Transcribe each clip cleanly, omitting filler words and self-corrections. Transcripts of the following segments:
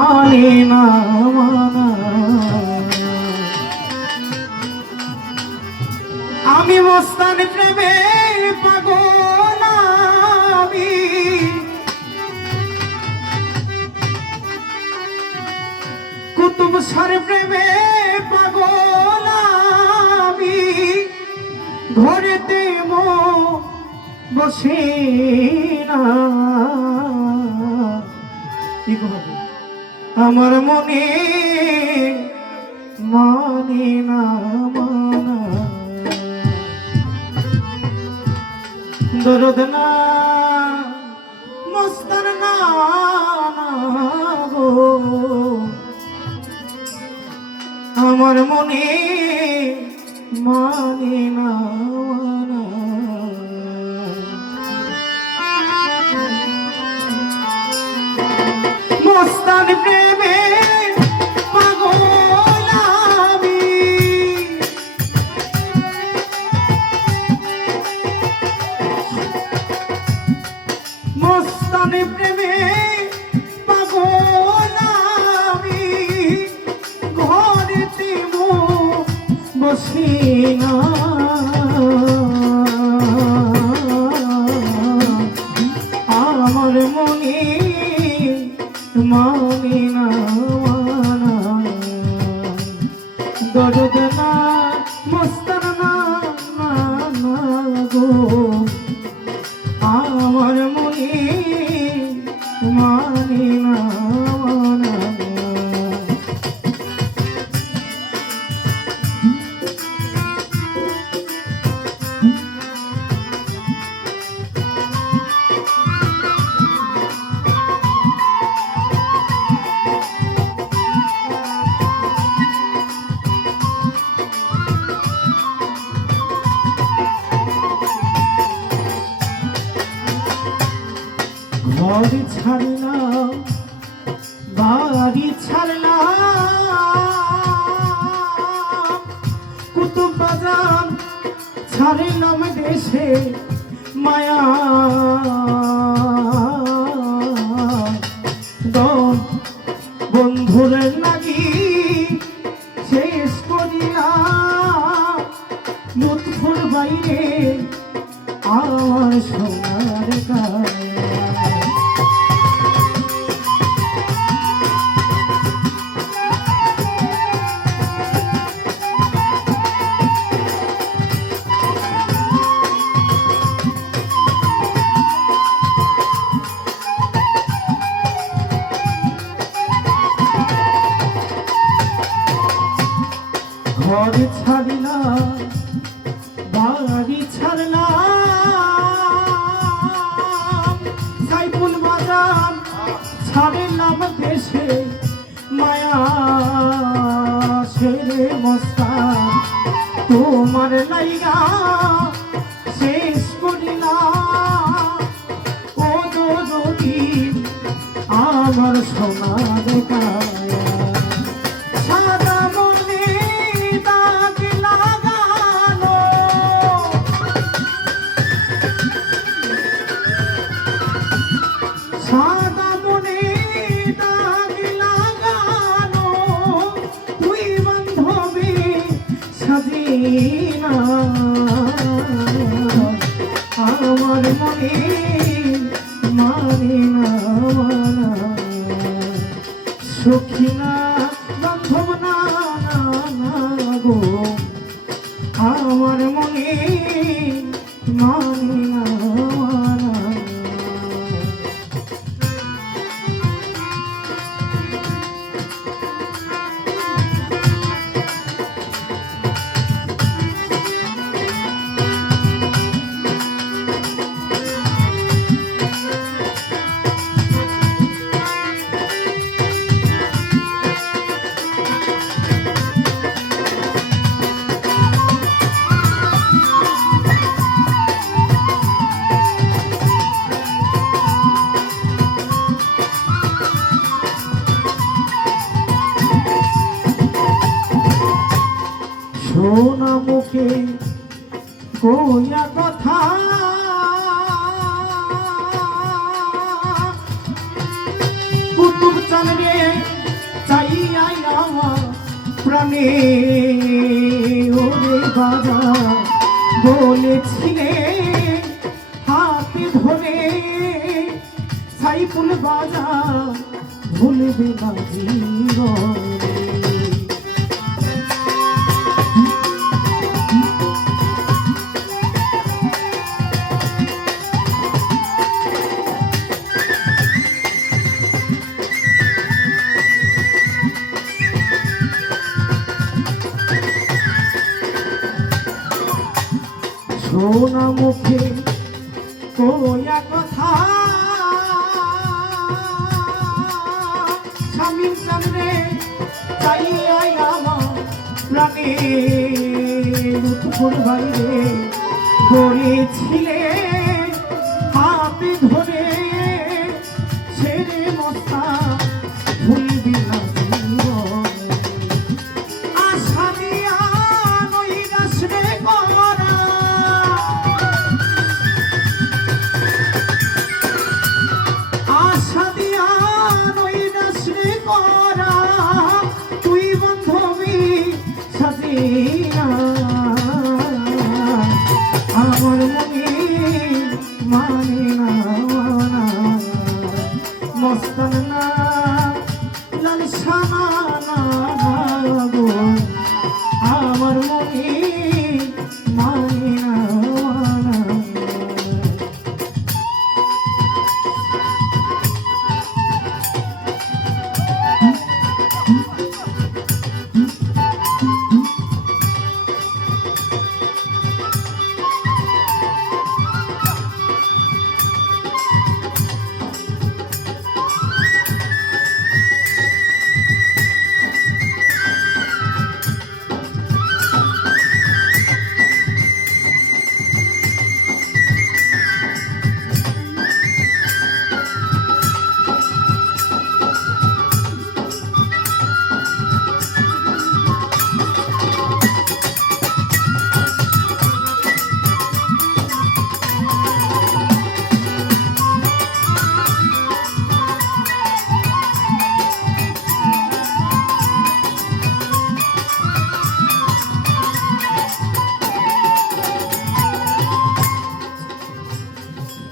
আরে না মানা আমি মস্তান প্রেমে পাগল আমি কুতুব সার প্রেমে পাগল আমি ঘরেতে বসে না আমার মনে মানে না মানা দরদ না মস্তান না গো আমার মনে মানে না মানা মস্তান প্রেমে পাগল আমি মস্তান প্রেমে পাগল আমি ঘরেতে বসি না আমার মনে মানে না দরদ না মস্তান না গো আমার মনে মানে না ঘর ছাড়লাম বাড়ি ছাড়লাম কুতুব বাজার ছাড়লাম দেশে মায়া দন বন্ধুর লাগি শেষ করিলাম মুতফুর বাইরে আমার সোনার গায়ে ঘর ছাড়লাম বাড়ি ছাড়লাম সাইফুল বাজার ছাড়লাম দেশে মায়া ছেড়ে মস্তান তোমার লাইগা শেষ করিলাম ও যদি আমার সোনার কায়া সাদা মনে দাগ লাগানো সাদা মনে দাগ লাগানো তুই বান্ধবী সাজিনা আমার মনে মানে না মানা সখিনা বান্ধব না গো আমার মনে মানে না মানা সোনা মুখে কইয়া কথা কুতুব চাঁদ রে প্রাণে ওরে বাবা বলেছিলে হাতে ধরে সাইফুল বাজা ভুলবে না জীবনে। সোনা মুখে কোয়া কথা স্বামীর সামনে চাইয়াই আমার প্রাণের উৎপুর বাইরে বলেছিলে হাতে ধরে ছেড়ে মস্তা ভুলবি না জীবনে। আশা দিয়া নৈরাশ রে কমরা আশা দিয়া নৈরাশ রে করা তুই বান্ধবী সাজিয়া আমার মনে মানে না মস্তান না লালসানা না গো আমার মনে মানে না।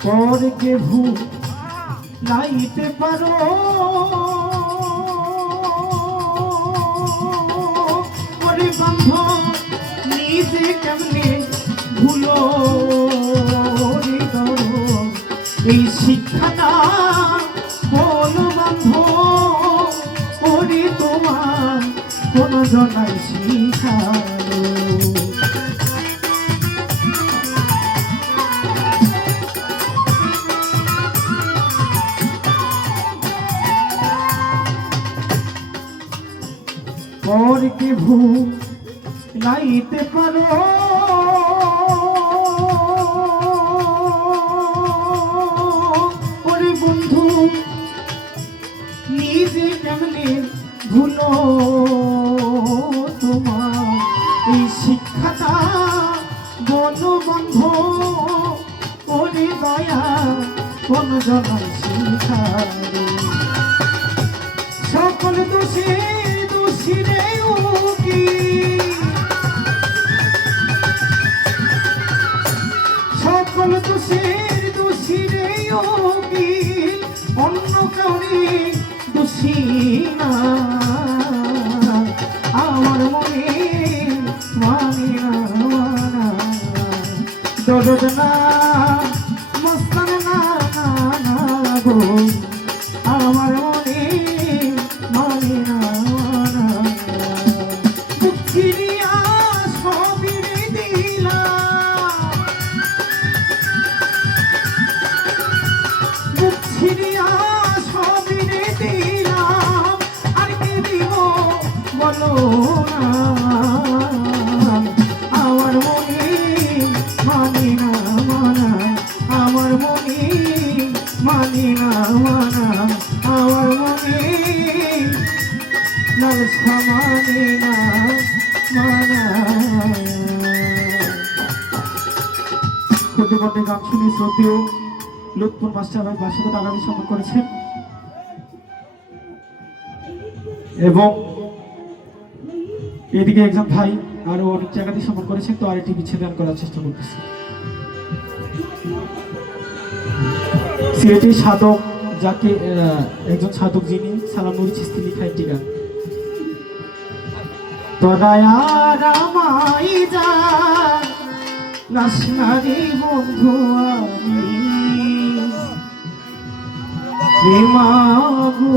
পরকে ভুলাইতে পারো ওরে বান্ধব নিজে কেমনে ভুলো রে করো এই শিক্ষাটা বলো বান্ধব ওরে তোমার কোন জনাই শিখালো। পরকে ভুলাইতে পারো ওরে বন্ধু নিজে কেমনে ভুলো তোমার এই শিক্ষাটা বলো বন্ধু ওরে দয়া কোন জনাই শিখালো। সকল দোষে দোষীরে সকল দোষের দোষীরে অন্য কাউরে দোষী না আমার মনে মানে না দরদ না মস্তান না গো আমার মনে মানে না। বুঝিয়া সবিরে দিলা বুঝিয়া সবিরে দিলাম আর কি দিব বলো না আমার মনে মানি না মানা আমার মনে মানি না মানা আমার মনে লালসা মানে না মানা। প্রতিবন্ধী গান শুনে শ্রদ্ধেয় লুৎফুল মাস্টার ভাই 500 টাকা দিয়ে সম্মান করেছেন এবং এদিকে একজন ভাই আরো অনেক জায়গাতে সমন করেছেন, তো আরেকটি বিচ্ছেদন করার চেষ্টা করতেছে। সিলেটি সাধক, যাকে একজন সাধক যিনি সালামুরি চিস্তি লিখা একটি গান। তদায়া রামাই যা নাসনারি বন্ধু আমি প্রেমাগুনি